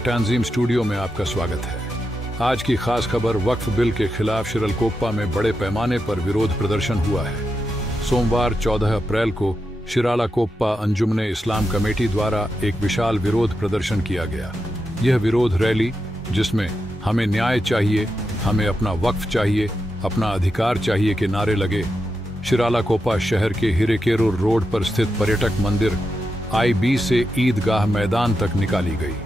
टैंजीम studio में आपका स्वागत है। आज की खास खबर वक्फ बिल के खिलाफ शिरालकोप्पा में बड़े पैमाने पर विरोध प्रदर्शन हुआ है। सोमवार 14 अप्रैल को शिरालकोप्पा अंजुमने इस्लाम कमेटी द्वारा एक विशाल विरोध प्रदर्शन किया गया। यह विरोध रैली, जिसमें हमें न्याय चाहिए, हमें अपना वक्फ चाहिए, अपना अधिकार चाहिए के नारे लगे, शिरालकोप्पा शहर के हिरेकेरू रोड पर स्थित पर्यटक मंदिर IB से ईदगाह मैदान तक निकाली गई।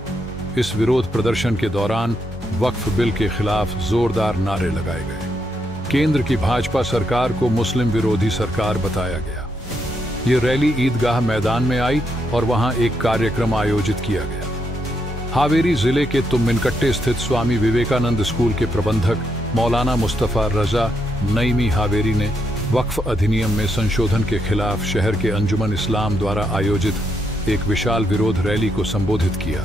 इस विरोध प्रदर्शन के दौरान वक्फ बिल के खिलाफ जोरदार नारे लगाए गए। केंद्र की भाजपा सरकार को मुस्लिम विरोधी सरकार बताया गया। ये रैली ईदगाह मैदान में आई और वहां एक कार्यक्रम आयोजित किया गया। हावेरी जिले के तुम्मिनकट्टे स्थित स्वामी विवेकानंद स्कूल के प्रबंधक मौलाना मुस्तफा रजा नईमी हावेरी ने वक्फ अधिनियम में संशोधन के खिलाफ शहर के अंजुमन इस्लाम द्वारा आयोजित एक विशाल विरोध रैली को संबोधित किया।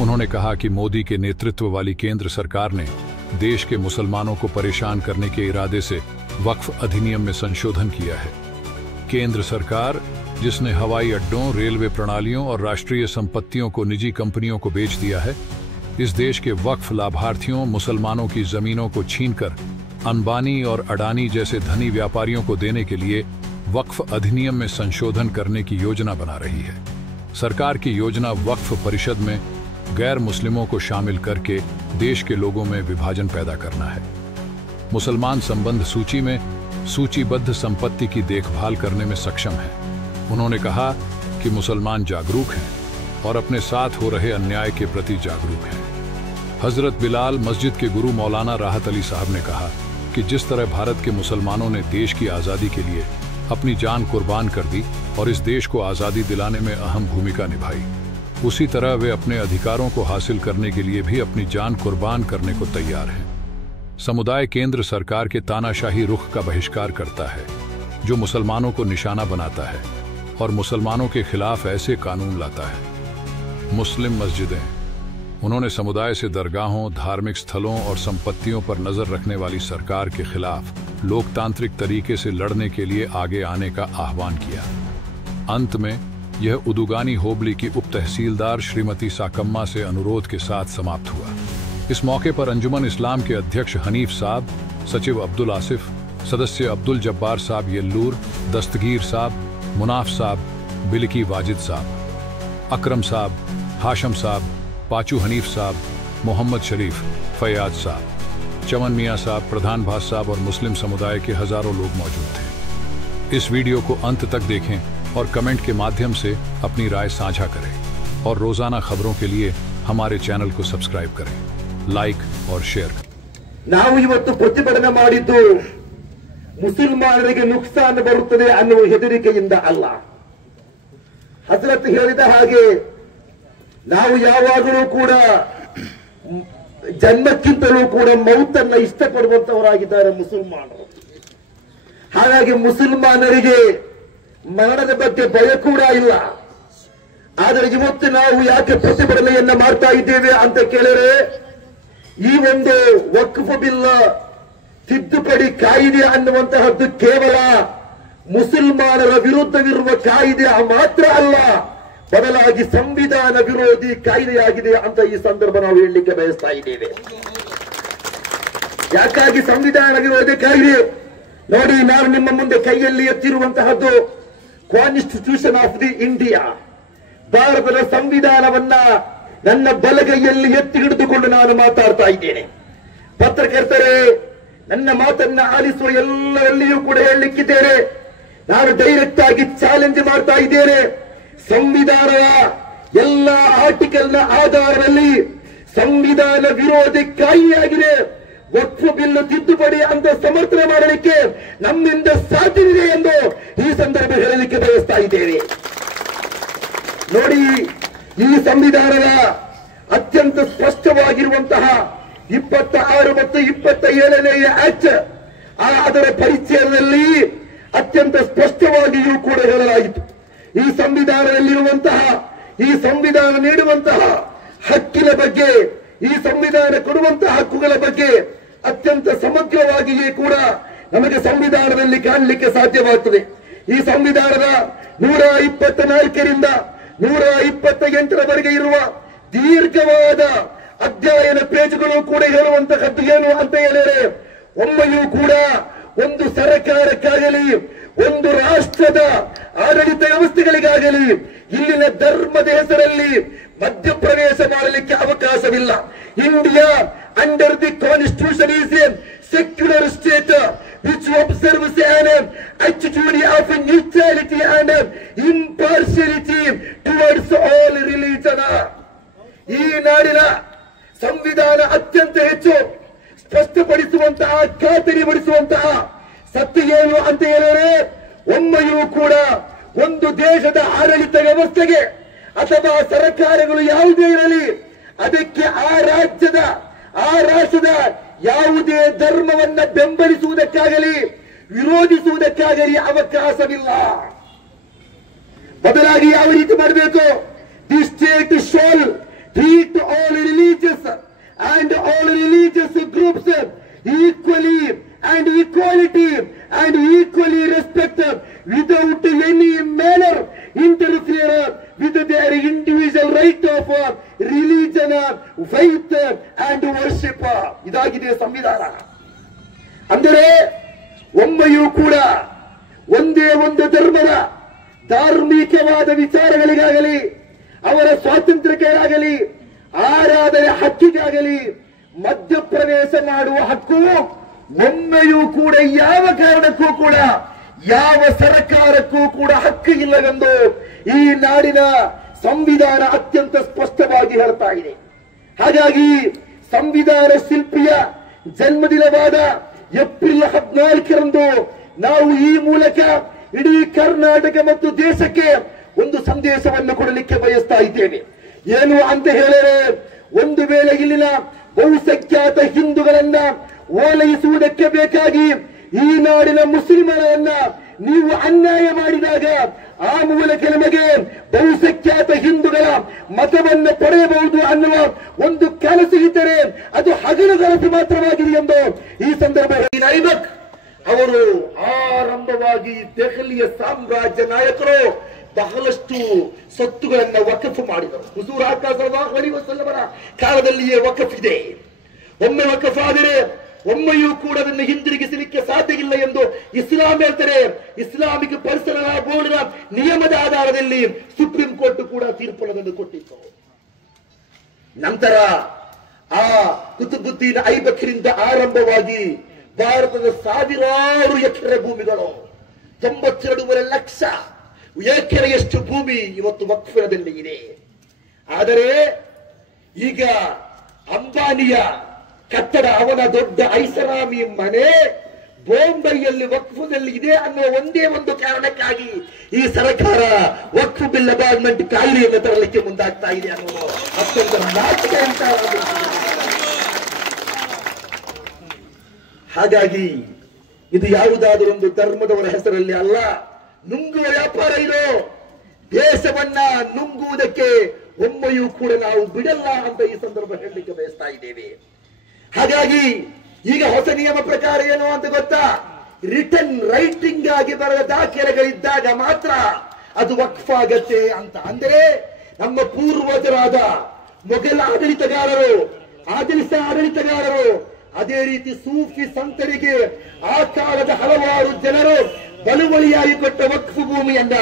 उन्होंने कहा कि मोदी के नेतृत्व वाली केंद्र सरकार ने देश के मुसलमानों को परेशान करने के इरादे से वक्फ अधिनियम में संशोधन किया है। केंद्र सरकार, जिसने हवाई अड्डों, रेलवे प्रणालियों और राष्ट्रीय संपत्तियों को निजी कंपनियों को बेच दिया है, इस देश के वक्फ लाभार्थियों मुसलमानों की जमीनों को छीनकर अंबानी और अडानी जैसे धनी व्यापारियों को देने के लिए वक्फ अधिनियम में संशोधन करने की योजना बना रही है। सरकार की योजना वक्फ परिषद में गैर मुस्लिमों को शामिल करके देश के लोगों में विभाजन पैदा करना है। मुसलमान संबंध सूची में सूचीबद्ध संपत्ति की देखभाल करने में सक्षम है। उन्होंने कहा कि मुसलमान जागरूक हैं और अपने साथ हो रहे अन्याय के प्रति जागरूक हैं। हजरत बिलाल मस्जिद के गुरु मौलाना राहत अली साहब ने कहा कि जिस तरह भारत के मुसलमानों ने देश की आज़ादी के लिए अपनी जान कुर्बान कर दी और इस देश को आज़ादी दिलाने में अहम भूमिका निभाई, उसी तरह वे अपने अधिकारों को हासिल करने के लिए भी अपनी जान कुर्बान करने को तैयार हैं। समुदाय केंद्र सरकार के तानाशाही रुख का बहिष्कार करता है, जो मुसलमानों को निशाना बनाता है और मुसलमानों के खिलाफ ऐसे कानून लाता है। मुस्लिम मस्जिदें, उन्होंने समुदाय से दरगाहों, धार्मिक स्थलों और संपत्तियों पर नजर रखने वाली सरकार के खिलाफ लोकतांत्रिक तरीके से लड़ने के लिए आगे आने का आह्वान किया। अंत में यह उदुगानी होबली की उप तहसीलदार श्रीमती साकम्मा से अनुरोध के साथ समाप्त हुआ। इस मौके पर अंजुमन इस्लाम के अध्यक्ष हनीफ साहब, सचिव अब्दुल आसिफ, सदस्य अब्दुल जब्बार साहब येल्लूर, दस्तगीर साहब, मुनाफ साहब, बिलकी वाजिद साहब, अकरम साहब, हाशम साहब, पाचू हनीफ साहब, मोहम्मद शरीफ, फयाज साहब, चमन मियाँ साहब, प्रधान भास साहब और मुस्लिम समुदाय के हजारों लोग मौजूद थे। इस वीडियो को अंत तक देखें और कमेंट के माध्यम से अपनी राय साझा करें और रोजाना खबरों के लिए हमारे चैनल को सब्सक्राइब करें, लाइक और शेयर करें। ನಾವು ಇವತ್ತು ಪ್ರತಿಭಟನೆ ಮಾಡಿದ್ದು ಮುಸಲ್ಮಾನರಿಗೆ ನುಕ್ಸಾನ್ ಬರುತ್ತದೆ ಅನ್ನುವ ಹೆದರಿಕೆಯಿಂದ ಅಲ್ಲ. ಹಜರತ್ ಹೇಳಿದ ಹಾಗೆ ನಾವು ಯಾವಾಗಲೂ ಕೂಡ ಜನ್ಮಕ್ಕಿಂತಲೂ ಕೂಡ ಮೌತನ್ನ ಇಷ್ಟಪಡುವಂತವರಾಗಿದ್ದಾರೆ ಮುಸಲ್ಮಾನರು. ಹಾಗಾಗಿ ಮುಸಲ್ಮಾನರಿಗೆ ಮರಣದ ಬಗ್ಗೆ ಭಯ ಕೂಡ ಇಲ್ಲ. ಆದರೆ ಇವತ್ತು ನಾವು ಯಾಕೆ ಪ್ರತಿಭಟನೆಯನ್ನ ಮಾಡ್ತಾ ಇದ್ದೇವೆ ಅಂತ ಕೇಳಿದ್ರೆ, ಈ ಒಂದು ವಕ್ಫ್ ಬಿಲ್ ತಿದ್ದುಪಡಿ ಕಾಯಿದೆ ಅನ್ನುವಂತಹದ್ದು ಕೇವಲ ಮುಸಲ್ಮಾನರ ವಿರುದ್ಧವಿರುವ ಕಾಯಿದೆ ಮಾತ್ರ ಅಲ್ಲ, ಬದಲಾಗಿ ಸಂವಿಧಾನ ವಿರೋಧಿ ಕಾಯ್ದೆಯಾಗಿದೆ ಅಂತ ಈ ಸಂದರ್ಭ ನಾವು ಹೇಳಲಿಕ್ಕೆ ಬಯಸ್ತಾ ಇದ್ದೇವೆ. ಯಾಕಾಗಿ ಸಂವಿಧಾನ ವಿರೋಧಿ ಕಾಯ್ದೆ? ನೋಡಿ, ನಾನು ನಿಮ್ಮ ಮುಂದೆ ಕೈಯಲ್ಲಿ ಎತ್ತಿರುವಂತಹದ್ದು ಕಾನ್ಸ್ಟಿಟ್ಯೂಷನ್ ಆಫ್ ದಿ ಇಂಡಿಯಾ, ಭಾರತದ ಸಂವಿಧಾನವನ್ನ ನನ್ನ ಬಲಗೈಯಲ್ಲಿ ಎತ್ತಿ ಹಿಡಿದುಕೊಂಡು ನಾನು ಮಾತಾಡ್ತಾ ಇದ್ದೇನೆ. ಪತ್ರಕರ್ತರೇ, ನನ್ನ ಮಾತನ್ನ ಆಲಿಸುವ ಎಲ್ಲರಲ್ಲಿಯೂ ಕೂಡ ಹೇಳಲಿಕ್ಕಿದ್ದೇನೆ, ನಾನು ಡೈರೆಕ್ಟ್ ಆಗಿ ಚಾಲೆಂಜ್ ಮಾಡ್ತಾ ಇದ್ದೇನೆ. ಸಂವಿಧಾನದ ಎಲ್ಲ ಆರ್ಟಿಕಲ್ನ ಆಧಾರದಲ್ಲಿ ಸಂವಿಧಾನ ವಿರೋಧಿ ಕಾಯಿದೆಯಾಗಿದೆ. ವಕ್ಫ್ ಬಿಲ್ ತಿದ್ದುಪಡಿ ಅಂತ ಸಮರ್ಥನೆ ಮಾಡಲಿಕ್ಕೆ ನಮ್ಮಿಂದ ಸಾಧ್ಯವಿದೆ ಎಂದು ಈ ಸಂದರ್ಭ ಹೇಳಲಿಕ್ಕೆ ಬಯಸ್ತಾ ಇದ್ದೇವೆ. ನೋಡಿ, ಈ ಸಂವಿಧಾನದ ಅತ್ಯಂತ ಸ್ಪಷ್ಟವಾಗಿರುವಂತಹ 26 ಮತ್ತು 27ನೇ ಆಕ್ಟ್, ಅದರ ಪರಿಚಯದಲ್ಲಿ ಅತ್ಯಂತ ಸ್ಪಷ್ಟವಾಗಿಯೂ ಕೂಡ ಹೇಳಲಾಯಿತು. ಈ ಸಂವಿಧಾನದಲ್ಲಿರುವಂತಹ, ಈ ಸಂವಿಧಾನ ನೀಡುವಂತಹ ಹಕ್ಕಿನ ಬಗ್ಗೆ, ಈ ಸಂವಿಧಾನ ಕೊಡುವಂತಹ ಹಕ್ಕುಗಳ ಬಗ್ಗೆ ಅತ್ಯಂತ ಸಮಗ್ರವಾಗಿಯೇ ಕೂಡ ನಮಗೆ ಸಂವಿಧಾನದಲ್ಲಿ ಕಾಣಲಿಕ್ಕೆ ಸಾಧ್ಯವಾಗುತ್ತದೆ. ಈ ಸಂವಿಧಾನದ 124ರಿಂದ 128ರವರೆಗೆ ಇರುವ ದೀರ್ಘವಾದ ಅಧ್ಯಯನ ಪೇಜ್ಗಳು ಕೂಡ ಹೇಳುವಂತಹದ್ದು ಏನು ಅಂತ ಹೇಳಿದರೆ, ಒಮ್ಮೆಯೂ ಕೂಡ ಒಂದು ಸರ್ಕಾರಕ್ಕಾಗಲಿ ಒಂದು ರಾಷ್ಟ್ರದ ಆಡಳಿತ ವ್ಯವಸ್ಥೆಗಳಿಗಾಗಲಿ ಇಲ್ಲಿನ ಧರ್ಮದ ಹೆಸರಲ್ಲಿ ಮಧ್ಯಪ್ರವೇಶ ಮಾಡಲಿಕ್ಕೆ ಅವಕಾಶವಿಲ್ಲ. India under the constitution is A secular state which observes an attitude of neutrality and impartiality towards all religion. ಈ ನಾಡಿನ ಸಂವಿಧಾನ ಅತ್ಯಂತ ಹೆಚ್ಚು ಸ್ಪಷ್ಟಪಡಿಸುವಂತಹ ಖಾತರಿಪಡಿಸುವಂತಹ ಸತ್ಯ ಏನು ಅಂತ ಹೇಳಿದರೆ, ಒಮ್ಮೆಯೂ ಕೂಡ ಒಂದು ದೇಶದ ಆಡಳಿತ ವ್ಯವಸ್ಥೆಗೆ ಅಥವಾ ಸರ್ಕಾರಗಳು ಯಾವುದೇ ಇರಲಿ ಅದಕ್ಕೆ ಆ ರಾಷ್ಟ್ರದ ಯಾವುದೇ ಧರ್ಮವನ್ನ ಬೆಂಬಲಿಸುವುದಕ್ಕಾಗಲಿ ವಿರೋಧಿಸುವುದಕ್ಕಾಗಲಿ ಅವಕಾಶವಿಲ್ಲ. ಬದಲಾಗಿ ಯಾವ ರೀತಿ ಮಾಡಬೇಕು? The state shall treat all religious and all religious groups equally and equality and equally respect without any manner interfere with their individual right of religion, faith and worship. ಇದಾಗಿದೆ ಸಂವಿಧಾನ. ಅಂದರೆ ಒಮ್ಮೆಯೂ ಕೂಡ ಒಂದೇ ಒಂದು ಧರ್ಮದ ಧಾರ್ಮಿಕವಾದ ವಿಚಾರಗಳಿಗಾಗಲಿ ಅವರ ಸ್ವಾತಂತ್ರ್ಯಕ್ಕಾಗಲಿ ಆರಾಧನೆ ಹಕ್ಕಿಗಾಗಲಿ ಮಧ್ಯಪ್ರವೇಶ ಮಾಡುವ ಹಕ್ಕು ಒಮ್ಮೆಯೂ ಕೂಡ ಯಾವ ಕಾರಣಕ್ಕೂ ಕೂಡ ಯಾವ ಸರ್ಕಾರಕ್ಕೂ ಕೂಡ ಹಕ್ಕು ಇಲ್ಲವೆಂದು ಈ ನಾಡಿನ ಸಂವಿಧಾನ ಅತ್ಯಂತ ಸ್ಪಷ್ಟವಾಗಿ ಹೇಳ್ತಾ ಇದೆ. ಹಾಗಾಗಿ ಸಂವಿಧಾನ ಶಿಲ್ಪಿಯ ಜನ್ಮದಿನವಾದ ಏಪ್ರಿಲ್ 14ರಂದು ನಾವು ಈ ಮೂಲಕ ಇಡೀ ಕರ್ನಾಟಕ ಮತ್ತು ದೇಶಕ್ಕೆ ಒಂದು ಸಂದೇಶವನ್ನು ಕೊಡಲಿಕ್ಕೆ ಬಯಸ್ತಾ ಇದ್ದೇವೆ. ಏನು ಅಂತ ಹೇಳಿದರೆ, ಒಂದು ವೇಳೆ ಇಲ್ಲಿನ ಬಹುಸಂಖ್ಯಾತ ಹಿಂದೂಗಳನ್ನ ಓಲೈಸುವುದಕ್ಕೆ ಬೇಕಾಗಿ ಈ ನಾಡಿನ ಮುಸ್ಲಿಮರನ್ನ ನೀವು ಅನ್ಯಾಯ ಮಾಡಿದಾಗ ಆ ಮೂಲಕ ನಮಗೆ ಬಹುಸಂಖ್ಯಾತ ಹಿಂದೂಗಳ ಮತವನ್ನು ಪಡೆಯಬಹುದು ಅನ್ನುವ ಒಂದು ಕನಸು ಇದ್ದರೆ ಅದು ಹಗಲು ಕನಸು ಮಾತ್ರವಾಗಿದೆ ಎಂದು ಈ ಸಂದರ್ಭದಲ್ಲಿ ಐಬಕ್ ಅವರು ಆರಂಭವಾಗಿ ದೆಹಲಿಯ ಸಾಮ್ರಾಜ್ಯ ನಾಯಕರು ಬಹಳಷ್ಟು ಸೊತ್ತುಗಳನ್ನ ವಕಫ್ ಮಾಡಿದರು. ಹುಜೂರ್ ಆಕಾ ಸಲ್ಲಲ್ಲಾಹು ಅಲೈಹಿ ವಸಲ್ಲಮರ ಕಾಲದಲ್ಲಿಯೇ ವಕಫ್ ಇದೆ. ಒಮ್ಮೆ ವಕಫ್ ಆದರೆ ಒಮ್ಮೆಯೂ ಕೂಡ ಅದನ್ನು ಹಿಂದಿರುಗಿಸಲಿಕ್ಕೆ ಸಾಧ್ಯ ಇಲ್ಲ ಎಂದು ಇಸ್ಲಾಂ ಹೇಳ್ತಾರೆ. ಇಸ್ಲಾಮಿಕ್ ಪರ್ಸನಲ್ ಬೋರ್ಡ್ನ ನಿಯಮದ ಆಧಾರದಲ್ಲಿ ಸುಪ್ರೀಂ ಕೋರ್ಟ್ ಕೂಡ ತೀರ್ಪನ್ನು ಕೊಟ್ಟಿತ್ತು. ನಂತರ ಆ ಕುತುಬುದ್ದೀನ್ ಐಬಕ್ರಿಂದ ಆರಂಭವಾಗಿ ಭಾರತದ ಸಾವಿರಾರು ಎಕರೆ ಭೂಮಿಗಳು 92 ಲಕ್ಷ ಎಕರೆಯಷ್ಟು ಭೂಮಿ ಇವತ್ತು ವಕ್ಫದಲ್ಲಿ ಇದೆ. ಆದರೆ ಈಗ ಅಂಬಾನಿಯ ಕಟ್ಟಡ, ಅವನ ದೊಡ್ಡ ಐಷಾರಾಮಿ ಮನೆ ಬಾಂಬೆಯಲ್ಲಿ ವಕ್ಫದಲ್ಲಿ ಇದೆ ಅನ್ನೋ ಒಂದೇ ಒಂದು ಕಾರಣಕ್ಕಾಗಿ ಈ ಸರ್ಕಾರ ವಕ್ಫ್ ಬಿಲ್ ಅಬಾಂಡ್ಮೆಂಟ್ ಕಾಯ್ದೆಯನ್ನು ತರಲಿಕ್ಕೆ ಮುಂದಾಗ್ತಾ ಇದೆ ಅನ್ನೋದು ಅತ್ಯಂತ ನಾಚಿಕೆ ಅಂತ. ಹಾಗಾಗಿ ಇದು ಯಾವುದಾದರೊಂದು ಧರ್ಮದವರ ಹೆಸರಲ್ಲಿ ಅಲ್ಲ, ನುಂಗುವ ವ್ಯಾಪಾರ ಇದು. ದೇಶವನ್ನ ನುಂಗುವುದಕ್ಕೆ ಒಮ್ಮೆಯೂ ಕೂಡ ನಾವು ಬಿಡಲ್ಲ ಅಂತ ಈ ಸಂದರ್ಭ ಹೇಳಲಿಕ್ಕೆ ಬಯಸ್ತಾ ಇದ್ದೇವೆ. ಹಾಗಾಗಿ ಈಗ ಹೊಸ ನಿಯಮ ಪ್ರಕಾರ ಏನು ಅಂತ ಗೊತ್ತಾ? ರಿಟರ್ನ್ ರೈಟಿಂಗ್ ಆಗಿ ಬರೆದ ದಾಖಲೆಗಳಿದ್ದಾಗ ಮಾತ್ರ ಅದು ವಕ್ಫ್ ಆಗತ್ತೆ ಅಂತ. ಅಂದರೆ ನಮ್ಮ ಪೂರ್ವಜರಾದ ಮೊಘಲ್ ಆಡಳಿತಗಾರರು, ಆದಿಲ್ಸ ಆಡಳಿತಗಾರರು, ಅದೇ ರೀತಿ ಸೂಫಿ ಸಂತರಿಗೆ ಆ ಕಾಲದ ಹಲವಾರು ಜನರು ಬಳುವಳಿಯಾಗಿ ಕೊಟ್ಟ ವಕ್ಫ್ ಭೂಮಿಯನ್ನ,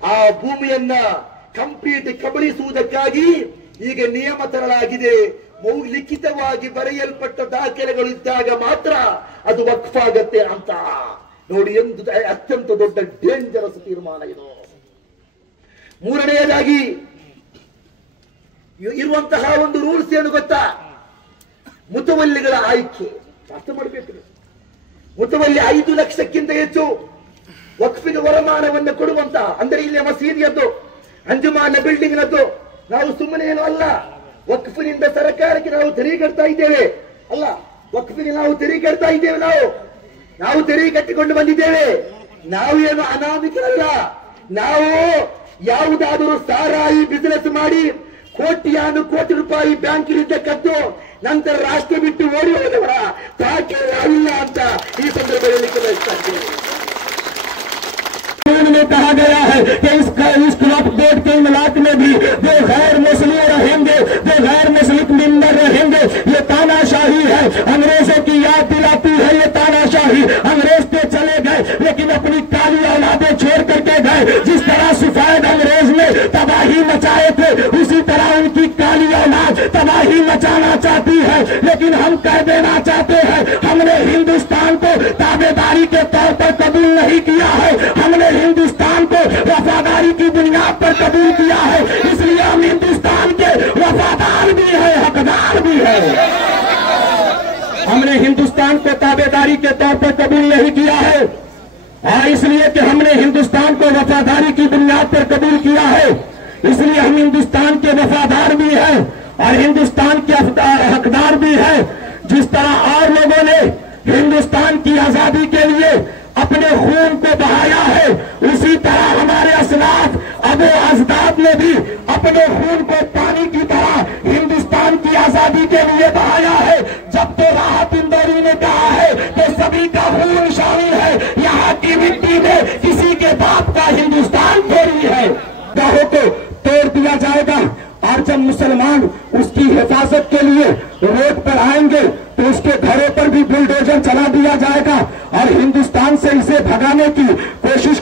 ಆ ಭೂಮಿಯನ್ನ ಕಂಪ್ಲೀಟ್ ಕಬಳಿಸುವುದಕ್ಕಾಗಿ ಈಗ ನಿಯಮ ತರಲಾಗಿದೆ. ಲಿಖಿತವಾಗಿ ಬರೆಯಲ್ಪಟ್ಟ ದಾಖಲೆಗಳು ಇದ್ದಾಗ ಮಾತ್ರ ಅದು ವಕ್ಫ್ ಆಗತ್ತೆ ಅಂತ. ನೋಡಿ, ಎಂದು ಅತ್ಯಂತ ದೊಡ್ಡ ಡೇಂಜರಸ್ ತೀರ್ಮಾನ ಇದು. ಮೂರನೆಯದಾಗಿ ಇರುವಂತಹ ಒಂದು ರೂಲ್ಸ್ ಏನು ಗೊತ್ತಾ? ಮುತವಲ್ಲಿಗಳ ಆಯ್ಕೆ ಅರ್ಥ ಮಾಡಬೇಕು. ಮುತವಲ್ಲಿ 5 ಲಕ್ಷಕ್ಕಿಂತ ಹೆಚ್ಚು ವಕ್ಫಿಗೆ ವರಮಾನವನ್ನು ಕೊಡುವಂತಹ, ಅಂದರೆ ಇಲ್ಲಿ ಮಸೀದಿಯದ್ದು, ಅಂಜುಮಾನ ಬಿಲ್ಡಿಂಗ್ನದ್ದು. ನಾವು ಸುಮ್ಮನೆ ಏನು ಅಲ್ಲ, ವಕ್ಫಿನಿಂದ ಸರ್ಕಾರಕ್ಕೆ ನಾವು ತೆರಿಗೆ ಕಟ್ತಾ ಇದ್ದೇವೆ ಅಲ್ಲ, ವಕ್ಫಿಗೆ ನಾವು ತೆರಿಗೆ ಕಟ್ತಾ ಇದ್ದೇವೆ. ನಾವು ತೆರಿಗೆ ಕಟ್ಟಿಕೊಂಡು ಬಂದಿದ್ದೇವೆ. ನಾವು ಏನು ಅನಾಮಿಕರಲ್ಲ. ನಾವು ಯಾವುದಾದರೂ ಸಾರಾಯಿ ಬಿಸಿನೆಸ್ ಮಾಡಿ ಕೋಟ್ಯಾನು ಕೋಟಿ ರೂಪಾಯಿ ಬ್ಯಾಂಕಿನಿಂದ ಕದ್ದು ನಂತರ ರಾಷ್ಟ್ರ ಬಿಟ್ಟು ಓಡಿ ಹೋದವರ ಸಾಕೆ ನಾವಿಲ್ಲ ಅಂತ ಈ ಸಂದರ್ಭದಲ್ಲಿ ಬಯಸ್ತಾ ಇದ್ದೇವೆ. में कहा गया है कि इस क्रॉप बोर्ड के इमलाक में भी जो गैर मुस्लिम रहेंगे है, लेकिन हम कह देना चाहते हैं हमने हिंदुस्तान को ताबेदारी के तौर पर कबूल नहीं किया है, हमने हिंदुस्तान को वफादारी की बुनियाद पर कबूल किया है, इसलिए हम हिंदुस्तान के वफादार भी है, हकदार भी है। हमने हिंदुस्तान को ताबेदारी के तौर पर कबूल नहीं किया है और इसलिए कि हमने हिंदुस्तान को वफादारी की बुनियाद पर कबूल किया है, इसलिए हम हिंदुस्तान के वफादार भी हैं और हिंदुस्तान के हकदार भी हैं। जिस तरह और लोगों ने हिंदुस्तान की आजादी के लिए अपने खून को बहाया है, उसी तरह हमारे असलाफ अबो अजदाद ने भी अपने खून को पानी की तरह हिंदुस्तान की आजादी के लिए बहाया है। जब तो राहत इंदौरी ने कहा है कि सभी का खून शामिल है, यहाँ की मिट्टी में किसी के बाप का हिंदुस्तान थोड़ी है। गाहों को तोड़ दिया जाएगा और जब मुसलमान उसकी हिफाजत के लिए रोड पर आएंगे तो उसके घरों पर भी बुलडोजर चला दिया जाएगा और हिंदुस्तान से इसे भगाने की कोशिश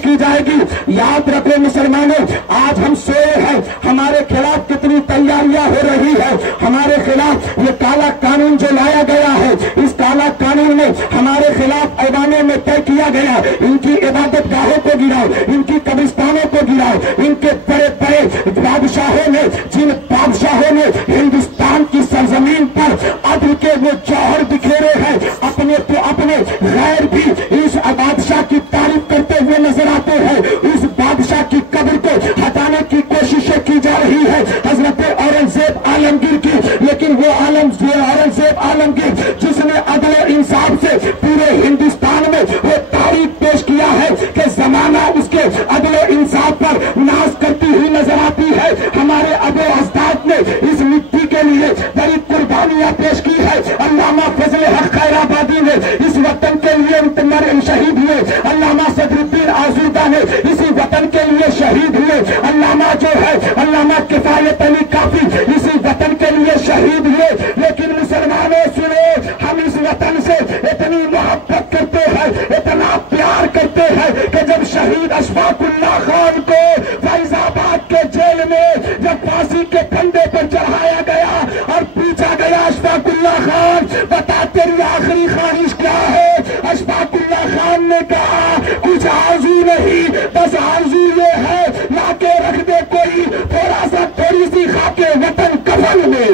की जाएगी। याद रखो मुसलमानों, आज हम सोए हैं, हमारे खिलाफ कितनी तैयारियां हो रही है, हमारे खिलाफ ये काला कानून जो लाया गया है, इस काला कानून में हमारे खिलाफ ऐवानों में तय किया गया, इनकी इबादत गाहों को गिराओ, इनकी कब्रिस्तानों को गिराओ, इनके बड़े बड़े बादशाहों ने, जिन बादशाहों ने हिंदुस्तान की सरजमीन पर अदल के वो जौहर बिखेरे हैं, अपने तो अपने गैर भी इस बादशाह की तारीफ करते हुए नजर आते हैं। उस बादशाह की कब्र को हटाने की कोशिशें की जा रही है हजरत औरंगजेब आलमगीर की, लेकिन वो औरंगजेब आलमगीर जिसने अदल इंसाफ से पूरे हिंदुस्तान में वो तारीफ पेश किया है कि जमाना उसके अदल इंसाफ पर नाज करती हुई नजर आती है। हमारे अबो अजदाद ने इस मिट्टी के लिए बड़ी कुर्बानियां पेश की है। अल्लामा फजले हक खैराबादी ने इस वतन के लिए शहीद हुए, अल्लामा सदरुद्दीन आसूदा ने इसी वतन के लिए शहीद हुए, अल्लामा जो है अल्लामा किफायत अली काफी इसी वतन के लिए शहीद हुए। लेकिन मुसलमानों सुनो, हम इस वतन से इतनी मोहब्बत करते हैं, इतना प्यार करते हैं कि जब शहीद अशफाकुल्लाह खान को फैजाबाद के जेल में जब फांसी के फंदे पर चढ़ाया गया और पूछा गया अशफाकुल्लाह खान बता तेरी आखिरी ख्वाहिश क्या है, अशफाकुल्लाह खान ने कहा कुछ आरज़ू नहीं, बस आरज़ू ये है लाके रख दे कोई थोड़ी सी खाके वतन कफन में,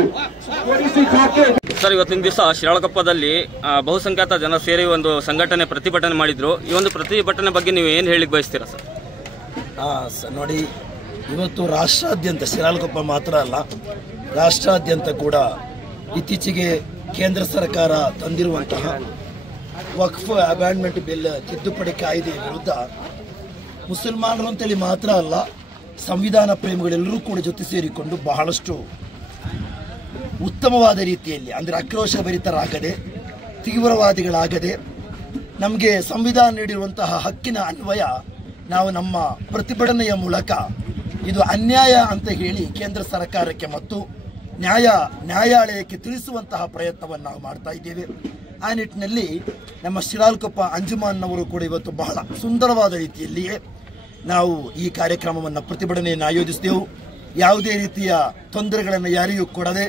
थोड़ी सी खाके। ಸರ್, ಇವತ್ತಿನ ದಿವಸ ಶಿರಾಳಕೊಪ್ಪದಲ್ಲಿ ಬಹುಸಂಖ್ಯಾತ ಜನ ಸೇರಿ ಒಂದು ಸಂಘಟನೆ ಪ್ರತಿಭಟನೆ ಮಾಡಿದ್ರು. ಈ ಒಂದು ಪ್ರತಿಭಟನೆ ಬಗ್ಗೆ ನೀವು ಏನು ಹೇಳಿಕ್ಕೆ ಬಯಸ್ತೀರಾ ಸರ್? ನೋಡಿ, ಇವತ್ತು ರಾಷ್ಟ್ರಾದ್ಯಂತ ಶಿರಾಳಕೊಪ್ಪ ಮಾತ್ರ ಅಲ್ಲ, ರಾಷ್ಟ್ರಾದ್ಯಂತ ಕೂಡ ಇತ್ತೀಚೆಗೆ ಕೇಂದ್ರ ಸರ್ಕಾರ ತಂದಿರುವಂತಹ ವಕ್ಫ್ ಅಮೆಂಡ್ಮೆಂಟ್ ಬಿಲ್ ತಿದ್ದುಪಡಿ ಕಾಯ್ದೆ ವಿರುದ್ಧ ಮುಸಲ್ಮಾನರು ಅಂತೇಳಿ ಮಾತ್ರ ಅಲ್ಲ, ಸಂವಿಧಾನ ಪ್ರೇಮಿಗಳೆಲ್ಲರೂ ಕೂಡ ಜೊತೆ ಸೇರಿಕೊಂಡು ಬಹಳಷ್ಟು ಉತ್ತಮವಾದ ರೀತಿಯಲ್ಲಿ, ಅಂದರೆ ಆಕ್ರೋಶಭರಿತರಾಗದೆ, ತೀವ್ರವಾದಿಗಳಾಗದೆ, ನಮಗೆ ಸಂವಿಧಾನ ನೀಡಿರುವಂತಹ ಹಕ್ಕಿನ ಅನ್ವಯ ನಾವು ನಮ್ಮ ಪ್ರತಿಭಟನೆಯ ಮೂಲಕ ಇದು ಅನ್ಯಾಯ ಅಂತ ಹೇಳಿ ಕೇಂದ್ರ ಸರ್ಕಾರಕ್ಕೆ ಮತ್ತು ನ್ಯಾಯಾಲಯಕ್ಕೆ ತಿಳಿಸುವಂತಹ ಪ್ರಯತ್ನವನ್ನು ನಾವು ಮಾಡ್ತಾ ಇದ್ದೇವೆ. ಆ ನಿಟ್ಟಿನಲ್ಲಿ ನಮ್ಮ ಶಿರಾಳಕೊಪ್ಪ ಅಂಜುಮನ್ನವರು ಕೂಡ ಇವತ್ತು ಬಹಳ ಸುಂದರವಾದ ರೀತಿಯಲ್ಲಿಯೇ ನಾವು ಈ ಕಾರ್ಯಕ್ರಮವನ್ನು ಪ್ರತಿಭಟನೆಯನ್ನು ಆಯೋಜಿಸಿದೆವು. ಯಾವುದೇ ರೀತಿಯ ತೊಂದರೆಗಳನ್ನು ಯಾರಿಗೂ ಕೊಡದೆ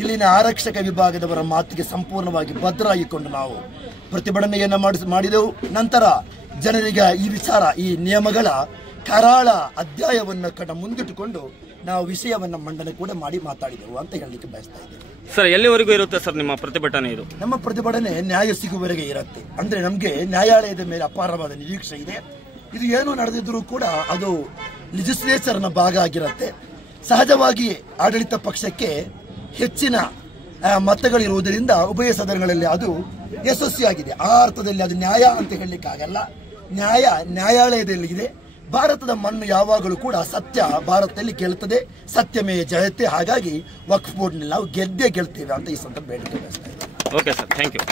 ಇಲ್ಲಿನ ಆರಕ್ಷಕ ವಿಭಾಗದವರ ಮಾತಿಗೆ ಸಂಪೂರ್ಣವಾಗಿ ಬದ್ಧರಾಗಿಕೊಂಡು ನಾವು ಪ್ರತಿಭಟನೆಯನ್ನು ಮಾಡಿದೆವು. ನಂತರ ಜನರಿಗೆ ಈ ವಿಚಾರ, ಈ ನಿಯಮಗಳ ಕರಾಳ ಅಧ್ಯಾಯವನ್ನು ಮುಂದಿಟ್ಟುಕೊಂಡು ನಾವು ವಿಷಯವನ್ನು ಮಂಡನೆ ಕೂಡ ಮಾಡಿ ಮಾತಾಡಿದೆವು ಅಂತ ಹೇಳಲಿಕ್ಕೆ ಬಯಸ್ತಾ ಇದ್ದೇವೆ. ಸರ್, ಎಲ್ಲಿವರೆಗೂ ಇರುತ್ತೆ ಸರ್ ನಿಮ್ಮ ಪ್ರತಿಭಟನೆ? ಇದು ನಮ್ಮ ಪ್ರತಿಭಟನೆ ನ್ಯಾಯ ಸಿಗುವವರೆಗೆ ಇರುತ್ತೆ. ಅಂದ್ರೆ ನಮಗೆ ನ್ಯಾಯಾಲಯದ ಮೇಲೆ ಅಪಾರವಾದ ನಿರೀಕ್ಷೆ ಇದೆ. ಇದು ಏನು ನಡೆದಿದ್ರೂ ಕೂಡ ಅದು ಲೆಜಿಸ್ಲೇಚರ್ನ ಭಾಗ ಆಗಿರುತ್ತೆ. ಸಹಜವಾಗಿ ಆಡಳಿತ ಪಕ್ಷಕ್ಕೆ ಹೆಚ್ಚಿನ ಮತಗಳಿರುವುದರಿಂದ ಉಭಯ ಸದನಗಳಲ್ಲಿ ಅದು ಯಶಸ್ವಿಯಾಗಿದೆ. ಆ ಅರ್ಥದಲ್ಲಿ ಅದು ನ್ಯಾಯ ಅಂತ ಹೇಳಲಿಕ್ಕೆ ಆಗಲ್ಲ. ನ್ಯಾಯಾಲಯದಲ್ಲಿ ಇದೆ. ಭಾರತದ ಮಣ್ಣು ಯಾವಾಗಲೂ ಕೂಡ ಸತ್ಯ ಭಾರತದಲ್ಲಿ ಗೆಲ್ತದೆ, ಸತ್ಯಮೇ ಜಯತೆ. ಹಾಗಾಗಿ ವಕ್ಫ್ ಬೋರ್ಡ್ನಲ್ಲಿ ನಾವು ಗೆಲ್ತೇವೆ ಅಂತ ಈ ಸಂದರ್ಭ ಬೇಡಿಕೆ ಬಯಸ್ತಾ ಇದ್ದೇವೆ. Okay sir, thank you.